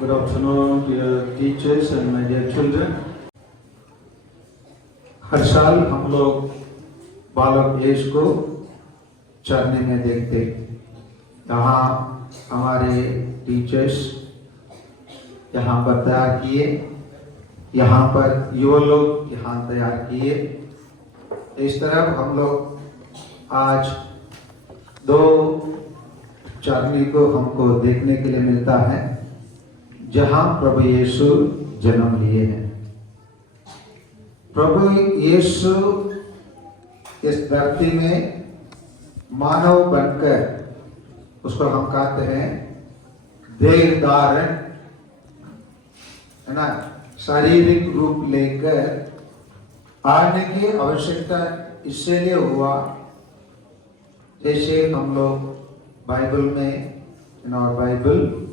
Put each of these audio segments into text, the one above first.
Good afternoon, dear teachers and my dear children. हर साल हम लोग बालक यीशु को चरने में देखते। यहाँ हमारे टीचर्स यहाँ पर तैयार किए, यहाँ पर युवा लोग यहाँ तैयार किए। इस तरह हम लोग आज दो चरनी को हमको देखने के लिए मिलता है जहाँ प्रभु यीशु जन्म लिए हैं। प्रभु यीशु इस धरती में मानव बनकर, उसको हम कहते हैं देह धारण, है ना, शारीरिक रूप लेकर आने की आवश्यकता इसलिए हुआ, जैसे हम लोग बाइबल में, इन आवर बाइबल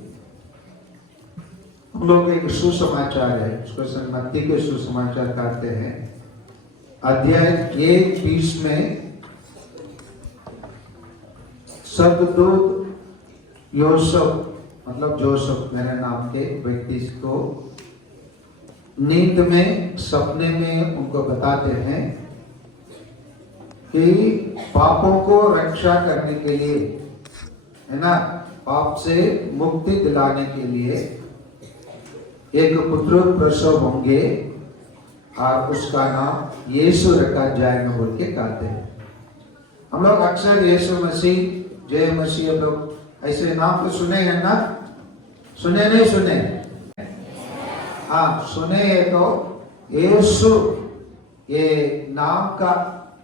हम लोग एक सुसमाचार है, उसको मत्ती के सुसमाचार कहते हैं। अध्याय 1:20 में स्वर्गदूत योसेफ, मतलब जोसेफ मेरे नाम के व्यक्ति को नींद में, सपने में उनको बताते हैं कि पापों को रक्षा करने के लिए, है ना, पाप से मुक्ति दिलाने के लिए एक पुत्र प्रसव होंगे और उसका नाम यीशु रखा जाएगा बोल के कहते हैं। हम लोग अक्सर यीशु मसीह, जय मसीह, हम लोग ऐसे नाम तो सुने हैं ना? सुने नहीं सुने? हाँ सुने हैं। तो यीशु ये नाम का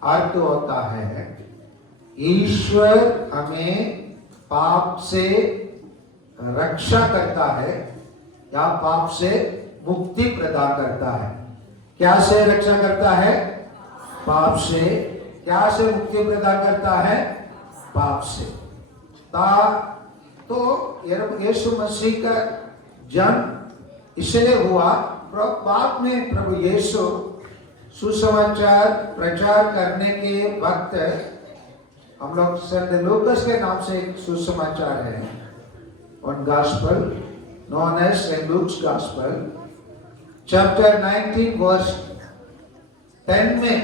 अर्थ होता है ईश्वर हमें पाप से रक्षा करता है या पाप से मुक्ति प्रदान करता है। क्या से रक्षा करता है? पाप से। क्या से मुक्ति प्रदान करता है? पाप से। तो यीशु मसीह का जन्म इसलिए हुआ, बाद में प्रभु यीशु सुसमाचार प्रचार करने के वक्त, हम लोग सेंट लूकास के नाम से एक सुसमाचार है, on gospel known as St. Luke's Gospel, chapter 19 verse 10 में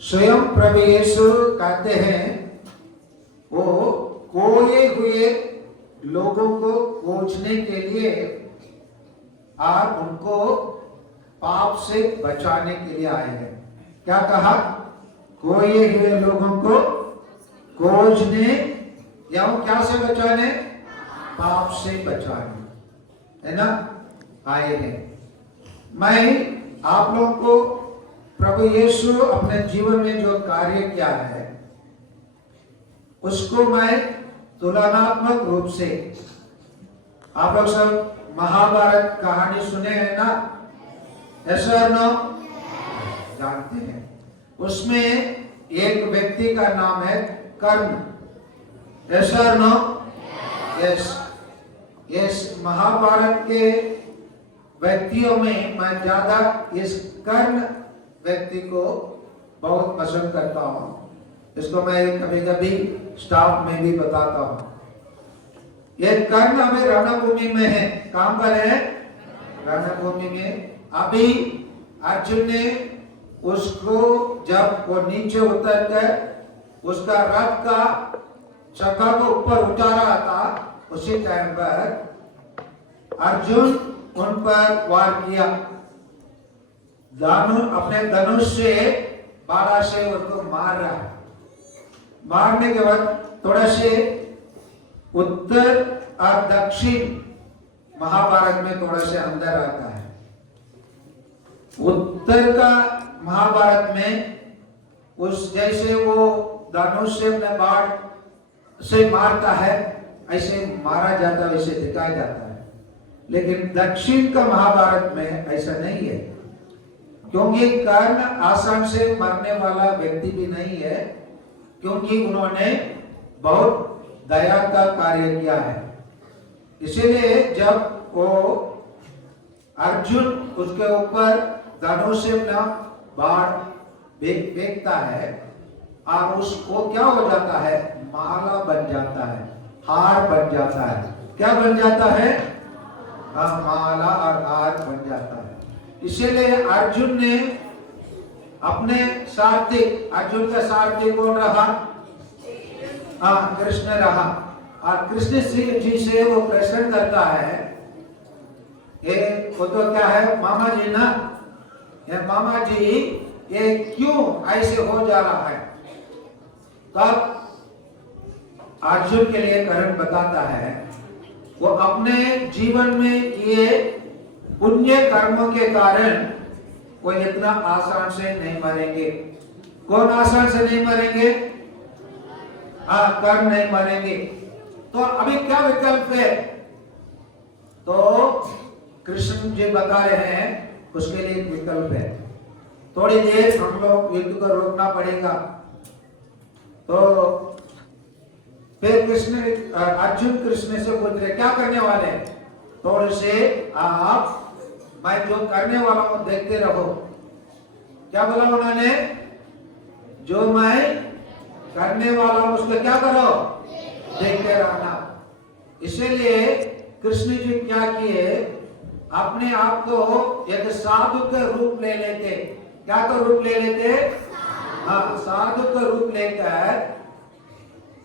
स्वयं प्रभु यीशु कहते हैं वो खोए हुए लोगों को खोजने के लिए और उनको पाप से बचाने के लिए आए हैं। क्या कहा? खोए हुए लोगों को खोजने या क्या से बचाने? पाप से बचाने, है ना, आए हैं। मैं आप लोगों को प्रभु यीशु अपने जीवन में जो कार्य किया है उसको मैं तुलनात्मक रूप से, आप लोग सब महाभारत कहानी सुने हैं ना? ऐसा ना जानते हैं। उसमें एक व्यक्ति का नाम है कर्ण। ऐसा ना? यस। इस महाभारत के व्यक्तियों में मैं ज्यादा इस कर्ण व्यक्ति को बहुत पसंद करता हूँ। इसको मैं कभी कभी स्टाफ में भी बताता हूँ। ये कर्ण हमें रणभूमि में है। कहाँ पर है? रणभूमि में। अभी अर्जुन ने उसको, जब वो नीचे उतर कर उसका रथ का चक्का को ऊपर उठा रहा था, उसी टाइम पर अर्जुन उन पर वार किया। अपने धनुष से, बाड़ा से उनको मार रहा है। मारने के बाद थोड़ा से उत्तर और दक्षिण महाभारत में थोड़ा से अंदर आता है। उत्तर का महाभारत में उस जैसे वो धनुष से अपने बाण से मारता है, ऐसे मारा जाता है, वैसे दिखाया जाता है। लेकिन दक्षिण का महाभारत में ऐसा नहीं है, क्योंकि कर्ण आसान से मरने वाला व्यक्ति भी नहीं है, क्योंकि उन्होंने बहुत दया का कार्य किया है। इसीलिए जब वो अर्जुन उसके ऊपर धनुष से अपना बाण फेंकता है और उसको क्या हो जाता है? माला बन जाता है, हार बन जाता है। क्या बन जाता है? माला और हार बन जाता है। इसीलिए अर्जुन ने अपने सारथी, अर्जुन का सारथी कौन रहा? कृष्ण रहा। और कृष्ण जी से वो प्रश्न करता है, वो तो क्या है मामा जी ना, ये मामा जी ये क्यों ऐसे हो जा रहा है? तब अर्जुन के लिए कर्ण बताता है, वो अपने जीवन में ये पुण्य कर्मों के कारण वो इतना आसान से नहीं मरेंगे। कौन आसान से नहीं मरेंगे? कर्ण नहीं मरेंगे। तो अभी क्या विकल्प है? तो कृष्ण जी बता रहे हैं उसके लिए विकल्प है। थोड़ी देर हम लोग युद्ध को रोकना पड़ेगा। तो फिर अर्जुन कृष्ण से बोल रहे क्या करने वाले हैं? थोड़े से आप मैं जो करने वाला हूं देखते रहो। क्या बोला उन्होंने? जो मैं करने वाला हूं उसको क्या करो? देखते रहना। इसीलिए कृष्ण जी क्या किए, अपने आप को एक साधु का रूप ले लेते। क्या का रूप ले लेते? साधु का रूप लेकर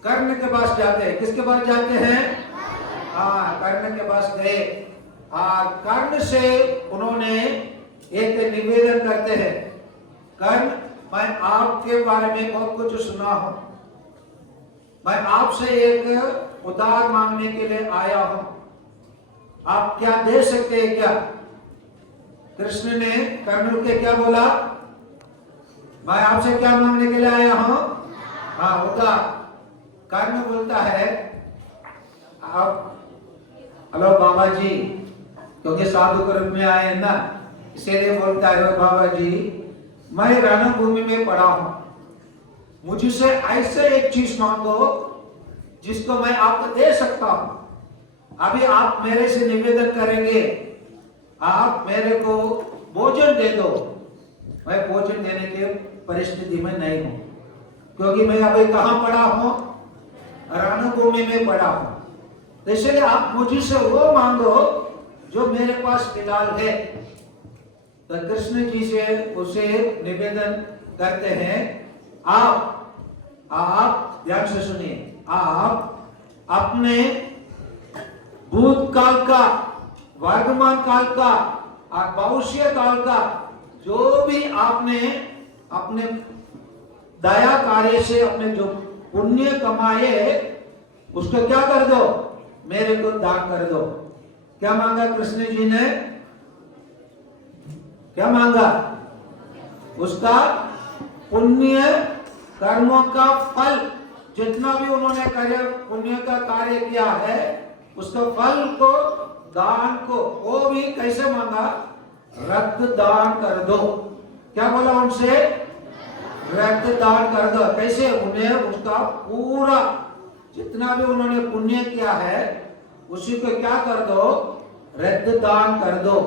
कर्ण के पास जाते हैं। किसके पास जाते हैं? कर्ण के पास गए। कर्ण से उन्होंने एक निवेदन करते हैं, कर्ण मैं आपके बारे में बहुत कुछ सुना हूं, मैं आपसे एक उधार मांगने के लिए आया हूं, आप क्या दे सकते हैं क्या? कृष्ण ने कर्ण के क्या बोला? मैं आपसे क्या मांगने के लिए आया हूं? उधार। कर्ण बोलता है, आप हेलो बाबा जी, क्योंकि साधु के रूप में आए हैं ना, इसीलिए बोलता है बाबा जी मैं रणभूमि में पड़ा हूं, मुझसे ऐसे एक चीज मांगो जिसको मैं आपको दे सकता हूं। अभी आप मेरे से निवेदन करेंगे, आप मेरे को भोजन दे दो। मैं भोजन देने के परिस्थिति में नहीं हूं, क्योंकि मैं अभी कहां पड़ा हूं? रणभूमि में पड़ा हूं। तो इसलिए आप मुझसे वो मांगो जो मेरे पास फिलहाल है। तो कृष्ण जी से उसे निवेदन करते हैं, आप ध्यान से सुनिए, आप अपने भूतकाल का, वर्तमान काल का और भविष्य काल का जो भी आपने अपने दया कार्य से अपने जो पुण्य कमाए उसको क्या कर दो? मेरे को दान कर दो। क्या मांगा कृष्ण जी ने? क्या मांगा? उसका पुण्य कर्मों का फल, जितना भी उन्होंने कार्य पुण्य का कार्य किया है उसका फल को, दान को, वो भी कैसे मांगा? रक्त दान कर दो। क्या बोला उनसे? रक्त दान कर दो। कैसे? उन्हें उसका पूरा जितना भी उन्होंने पुण्य किया है उसी को क्या कर दो? रक्त दान कर दो।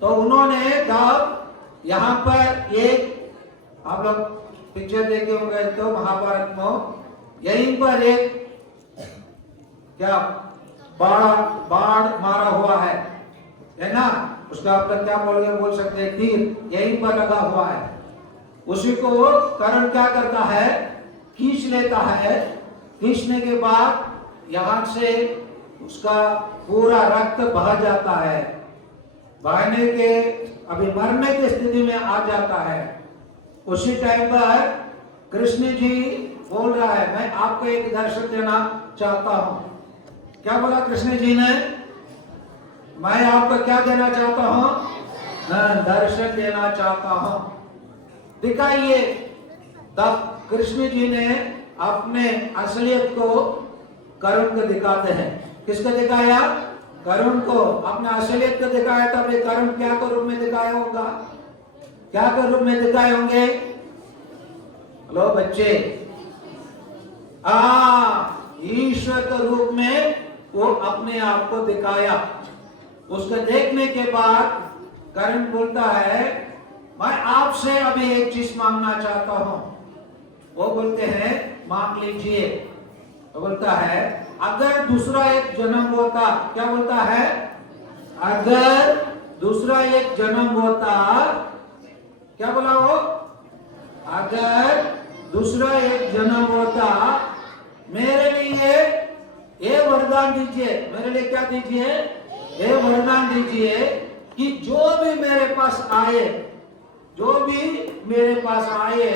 तो उन्होंने तब यहाँ पर एक, आप लोग पिक्चर देखे होंगे तो महाभारत में यहीं पर एक क्या बाढ़ मारा हुआ है ना, उसका आप लोग क्या बोल सकते हैं? तीर यहीं पर लगा हुआ है। उसी को कर्ण क्या करता है? खींच लेता है। खींचने के बाद यहां से उसका पूरा रक्त बह जाता है, बहने के अभी मरने की स्थिति में आ जाता है। उसी टाइम पर कृष्ण जी बोल रहा है, मैं आपको एक दर्शन देना चाहता हूं। क्या बोला कृष्ण जी ने? मैं आपको क्या देना चाहता हूं? दर्शन देना चाहता हूं, दिखाइए। तब कृष्ण जी ने अपने असलियत को कर्ण को दिखाते हैं। किसको दिखाया? कर्ण को अपना असलियत को दिखाया। तब ये कर्ण क्या के रूप में दिखाया होगा? क्या के रूप में दिखाए होंगे? हेलो बच्चे, ईश्वर के रूप में वो अपने आप को दिखाया। उसको देखने के बाद कर्ण बोलता है, मैं आपसे अभी एक चीज मांगना चाहता हूं। वो बोलते हैं मांग लीजिए। तो बोलता है अगर दूसरा एक जन्म होता, क्या बोलता है? अगर दूसरा एक जन्म होता, क्या बोला वो? अगर दूसरा एक जन्म होता, मेरे लिए ये वरदान दीजिए, मेरे लिए क्या दीजिए? ये वरदान दीजिए कि जो भी मेरे पास आए, जो भी मेरे पास आए,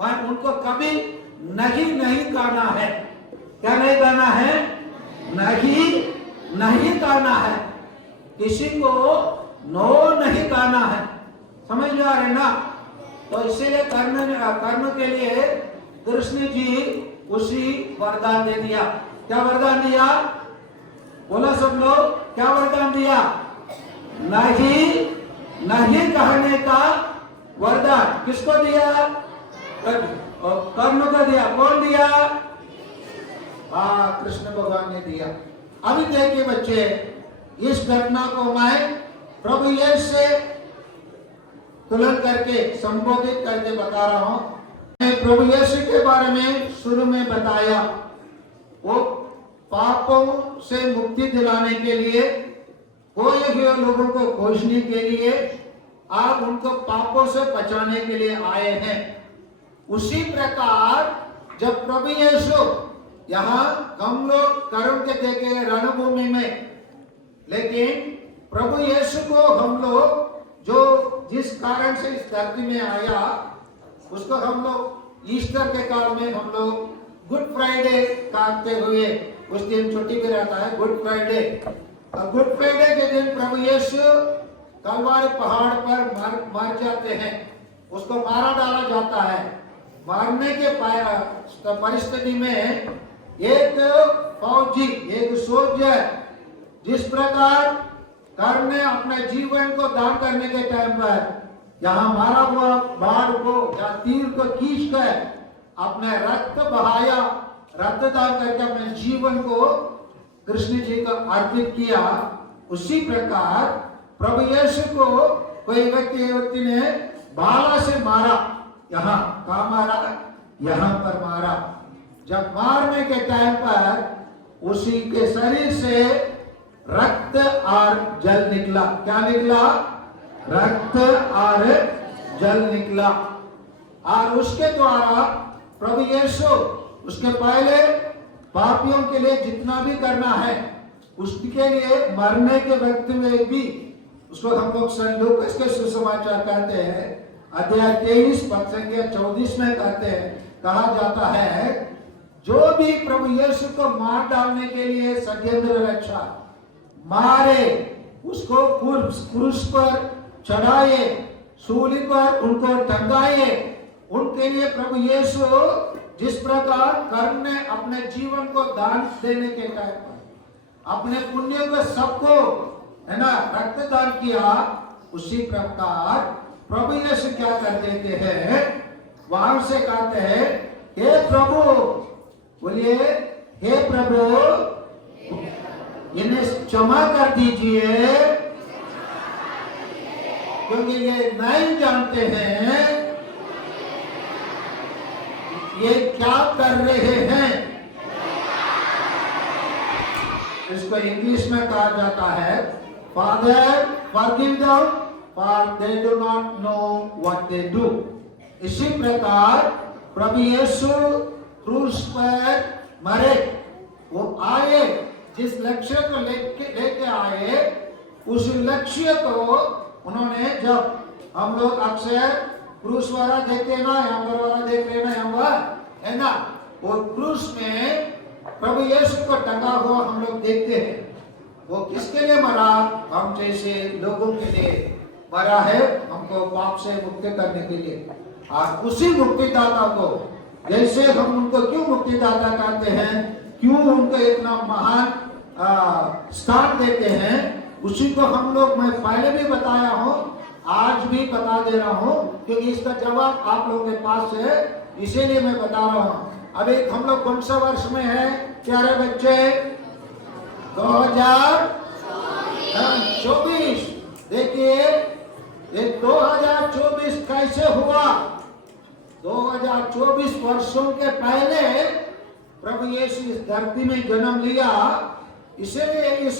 मैं उनको कभी नहीं नहीं कहना है। क्या नहीं कहना है? नहीं नहीं कहना है। किसी को नो नहीं कहना है। समझ में आ रहे ना? तो इसीलिए कर्म के लिए कृष्ण जी उसी वरदान दे दिया। क्या वरदान दिया? बोला सब लोग, क्या वरदान दिया? नहीं नहीं कहने का वरदान। किसको दिया? कर्म को दिया। कौन दिया? कृष्ण भगवान ने दिया। अभी देखिए बच्चे, इस घटना को मैं प्रभु यीशु से तुलन करके संबोधित करके बता रहा हूं। मैं प्रभु यीशु के बारे में शुरू में बताया, वो पापों से मुक्ति दिलाने के लिए, खोए हुए लोगों को खोजने के लिए, आप उनको पापों से बचाने के लिए आए हैं। उसी प्रकार जब प्रभु यीशु यहाँ हम लोग कर्म के देखे रणभूमि में, लेकिन प्रभु यीशु को हम लोग जो जिस कारण से इस धरती में आया, उसको हम लोग ईस्टर के काल में हम लोग गुड फ्राइडे काटते हुए, उस दिन छुट्टी भी रहता है गुड फ्राइडे। और गुड फ्राइडे के दिन प्रभु यीशु कलवारी पहाड़ पर मर जाते हैं, उसको मारा डाला जाता है। मारने के परिस्थिति में एक फौजी, एक सोल्जर, जिस प्रकार कर्म ने अपने जीवन को दान करने के टाइम पर यहाँ मारा हुआ बाढ़ को या तीर को खींच कर अपने रक्त बहाया, रक्त दान करके अपने जीवन को कृष्ण जी को अर्पित किया। उसी प्रकार प्रभु यीशु को कोई व्यक्ति ने भाला से मारा। यहाँ कहाँ मारा? यहाँ पर मारा। जब मारने के टाइम पर उसी के शरीर से रक्त और जल निकला। क्या निकला? रक्त और जल निकला। और उसके द्वारा प्रभु यीशु उसके पहले पापियों के लिए जितना भी करना है, उसके लिए मरने के वक्त में भी, उसको हम लोग संत लूकास के सुसमाचार कहते हैं, अध्याय 23 पद संख्या 24 में कहते हैं, कहा जाता है, जो भी प्रभु यीशु को मार डालने के लिए षड्यंत्र रचा, मारे, उसको क्रूस पर चढ़ाए, सूली पर उनको टंगाए, उनके लिए प्रभु यीशु जिस प्रकार कर्म ने अपने जीवन को दान देने के टाइम पर अपने पुण्य को सबको, है ना, रक्तदान किया, उसी प्रकार प्रभु यीशु क्या कर देते हैं? वहां से कहते हैं, हे प्रभु, बोलिए हे प्रभु, इन्हें क्षमा कर दीजिए, क्योंकि ये नहीं जानते हैं ये क्या कर रहे हैं। इसको इंग्लिश में कहा जाता है, father forgive them for they do not know what they do. इसी प्रकार प्रभु यीशु क्रूस पर मरे, वो आए, जिस लक्ष्य को लेके आए, उस लक्ष्य को उन्होंने, जब हम लोग अक्सर क्रूस वाला देखते हैं ना, एम्बर वाला देख रहे ना, एम्बर है ना, वो क्रूस में प्रभु यीशु को टंगा हुआ हम लोग देखते हैं। वो किसके लिए मरा? हम जैसे लोगों के लिए मरा है, हमको पाप से मुक्त करने के लिए। और उसी मुक्तिदाता को, जैसे हम उनको क्यों मुक्तिदाता कहते हैं, क्यों उनको इतना महान स्थान देते हैं, उसी को हम लोग, मैं पहले भी बताया हूँ, आज भी बता दे रहा हूँ, क्योंकि इसका जवाब आप लोगों के पास है, इसीलिए मैं बता रहा हूँ। अभी हम लोग कौन सा वर्ष में है प्यारे बच्चे? 2024। देखिए ये 2024 कैसे हुआ? 2024 वर्षों के पहले प्रभु यीशु इस धरती में जन्म लिया। इसलिए इस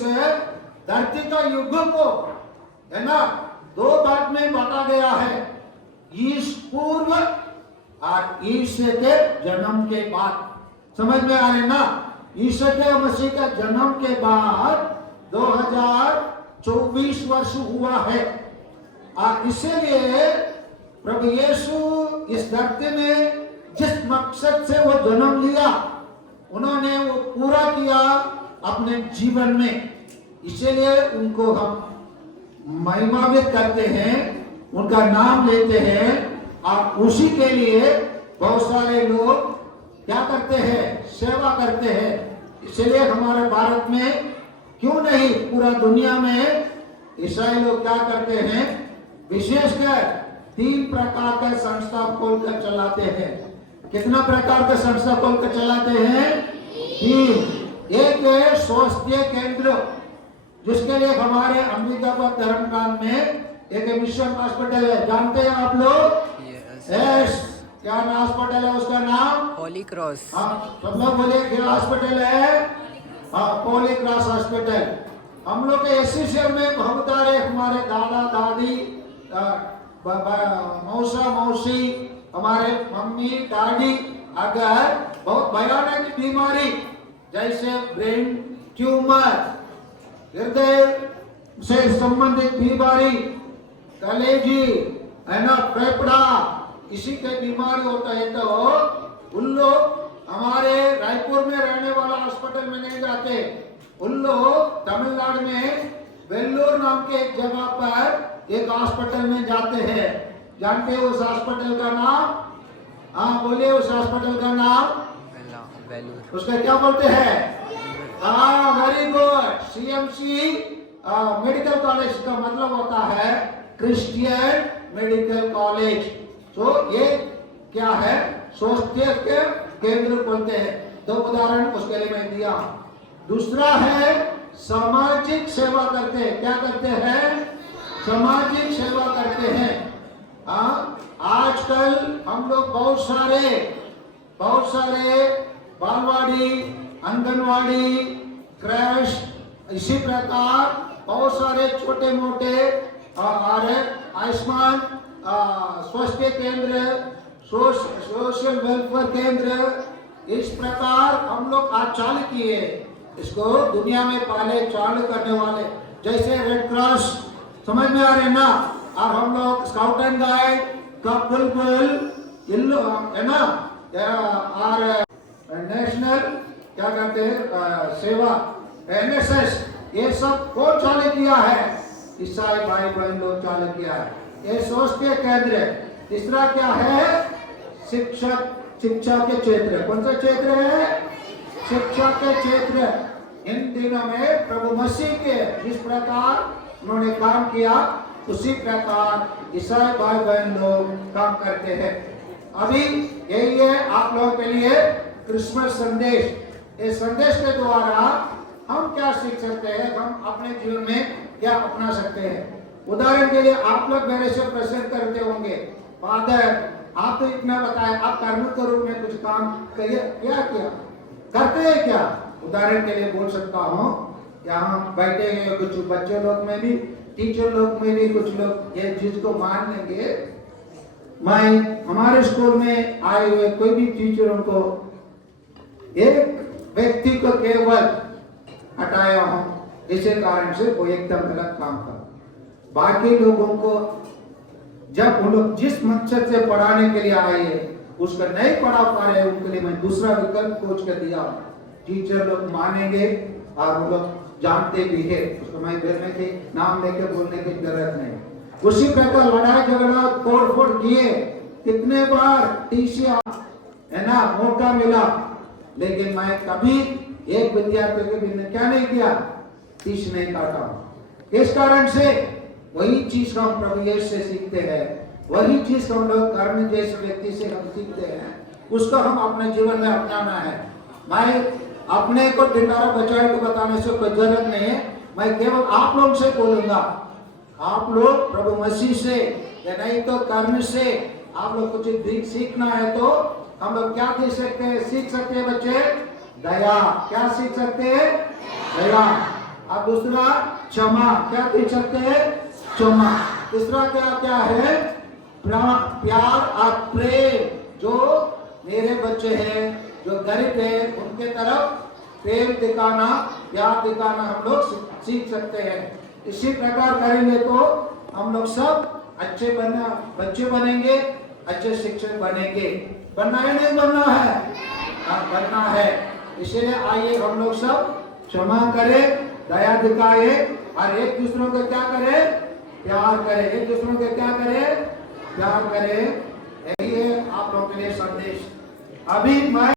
धरती का युग को, है ना, दो भाग में बांटा गया है, ईश पूर्व और ईश्वर के जन्म के बाद। समझ में आ रहे ना? ईश्वर के मसीह का जन्म के बाद 2024 वर्ष हुआ है, और इसीलिए प्रभु यीशु इस धरती में जिस मकसद से वो जन्म लिया, उन्होंने वो पूरा किया अपने जीवन में। इसीलिए उनको हम महिमान्वित करते हैं, उनका नाम लेते हैं, और उसी के लिए बहुत सारे लोग क्या करते हैं? सेवा करते हैं। इसलिए हमारे भारत में क्यों नहीं, पूरा दुनिया में ईसाई लोग क्या करते हैं? विशेषकर 3 प्रकार का संस्था खोलकर चलाते हैं। कितना प्रकार का संस्था खोलकर चलाते हैं? 3। एक है स्वास्थ्य केंद्र, जिसके लिए हमारे अम्बिकापुर धर्मकांड में एक मिशन हॉस्पिटल है, जानते हैं आप लोग? यस। क्या हॉस्पिटल है उसका नाम? होली क्रॉस। हाँ, सब लोग बोले क्या हॉस्पिटल है? हाँ, होली क्रॉस हॉस्पिटल। हम लोग के एसी शहर में बहुत सारे हमारे दादा दादी, मौसा मौसी, हमारे मम्मी डैडी अगर बहुत भयानक बीमारी जैसे ब्रेन ट्यूमर, हृदय से संबंधित बीमारी, कलेजी, है ना, फेफड़ा, इसी के बीमारी होता है, तो उन लोग हमारे रायपुर में रहने वाला हॉस्पिटल में नहीं जाते, उन लोग तमिलनाडु में वेल्लोर नाम के एक जगह पर एक हॉस्पिटल में जाते हैं। जानते हो उस हॉस्पिटल का नाम? हाँ बोलिए, उस हॉस्पिटल का नाम? उसका क्या बोलते हैं? हाँ, very good, CMC medical college का मतलब होता है क्रिश्चियन मेडिकल कॉलेज। तो ये क्या है? स्वास्थ्य के केंद्र बोलते हैं। 2 उदाहरण उसके लिए मैं दिया। दूसरा है सामाजिक सेवा करते हैं। क्या करते हैं? सामाजिक सेवा करते हैं। हाँ, आजकल हम लोग बहुत सारे बालवाड़ी, आंगनवाड़ी, क्रैश, इसी प्रकार बहुत सारे छोटे मोटे और आयुष्मान स्वास्थ्य केंद्र, सोशल वेलफेयर केंद्र, इस प्रकार हम लोग आज चालू किए। इसको दुनिया में पहले चालू करने वाले जैसे रेड क्रॉस, समझ में आ रहे ना? और हम लोग स्काउट एंड गाइड, कपल है ना, और नेशनल क्या कहते हैं सेवा, NSS, ये सब कौन चालू किया है? ईसाई भाई बहन लोग चालू किया है। ये स्वास्थ्य केंद्र। तीसरा क्या है? शिक्षा के क्षेत्र। कौन सा क्षेत्र है? शिक्षा के क्षेत्र। इन दिनों में प्रभु मसीह के जिस प्रकार उन्होंने काम किया, उसी प्रकार ईसाई भाई बहन लोग काम करते हैं। अभी यही है आप लोगों के लिए क्रिसमस संदेश। इस संदेश के द्वारा हम क्या सीख सकते हैं, हम अपने जीवन में क्या अपना सकते हैं? उदाहरण के लिए आप लोग मेरे से प्रश्न करते होंगे, फादर आप तो इतना बताया, आप कर्म के रूप में कुछ काम करिए, क्या किया करते हैं क्या? उदाहरण के लिए बोल सकता हूँ, यहाँ बैठे हैं कुछ बच्चे लोग में भी, टीचर लोग में भी कुछ लोग ये चीज को मान लेंगे। मैं हमारे स्कूल में आए हुए कोई भी टीचरों को एक व्यक्ति को केवल हटाया हूँ, इसी कारण से वो एकदम गलत काम कर। बाकी लोगों को जब वो लोग जिस मकसद से पढ़ाने के लिए आए उसको नहीं पढ़ा पा रहे, उनके लिए मैं दूसरा विकल्प खोज कर दिया। टीचर लोग मानेंगे और वो लोग जानते भी है, उसको मैं घर में के नाम लेके बोलने की जरूरत नहीं। उसी प्रकार लड़ाई झगड़ा तोड़ फोड़ किए, कितने बार टीसी है ना मौका मिला, लेकिन मैं कभी एक विद्यार्थी के भी क्या नहीं किया, टीस नहीं काटा। इस कारण से वही चीज को हम प्रभु यीशु से सीखते हैं, वही चीज को हम लोग कर्म जैसे व्यक्ति से हम सीखते हैं, उसको हम अपने जीवन में अपनाना है। मैं अपने को ढिंढारा बचाने को बताने से कोई जरूरत नहीं है, मैं केवल आप लोग से बोलूंगा। आप लोग प्रभु मसीह से या नहीं तो कर्म से आप लोग कुछ सीखना है तो हम लोग क्या सीख सकते हैं बच्चे? दया। क्या सीख सकते हैं? दया। अब दूसरा क्षमा। क्या दे सकते हैं? क्षमा। तीसरा क्या क्या है? प्यार और प्रेम। जो मेरे बच्चे हैं, जो गरीब है, उनके तरफ प्रेम दिखाना, प्यार दिखाना हम लोग सीख सकते हैं। इसी प्रकार करेंगे तो हम लोग सब अच्छे बच्चे बनेंगे, अच्छे शिक्षक बनेंगे। बनना है नहीं बनना है? हाँ, बनना है। इसलिए आइए हम लोग सब क्षमा करें, दया दिखाए और एक दूसरों को क्या करें? प्यार करें। एक दूसरों को क्या करें? प्यार करें। यही है आप लोगों के लिए संदेश। अभी मैं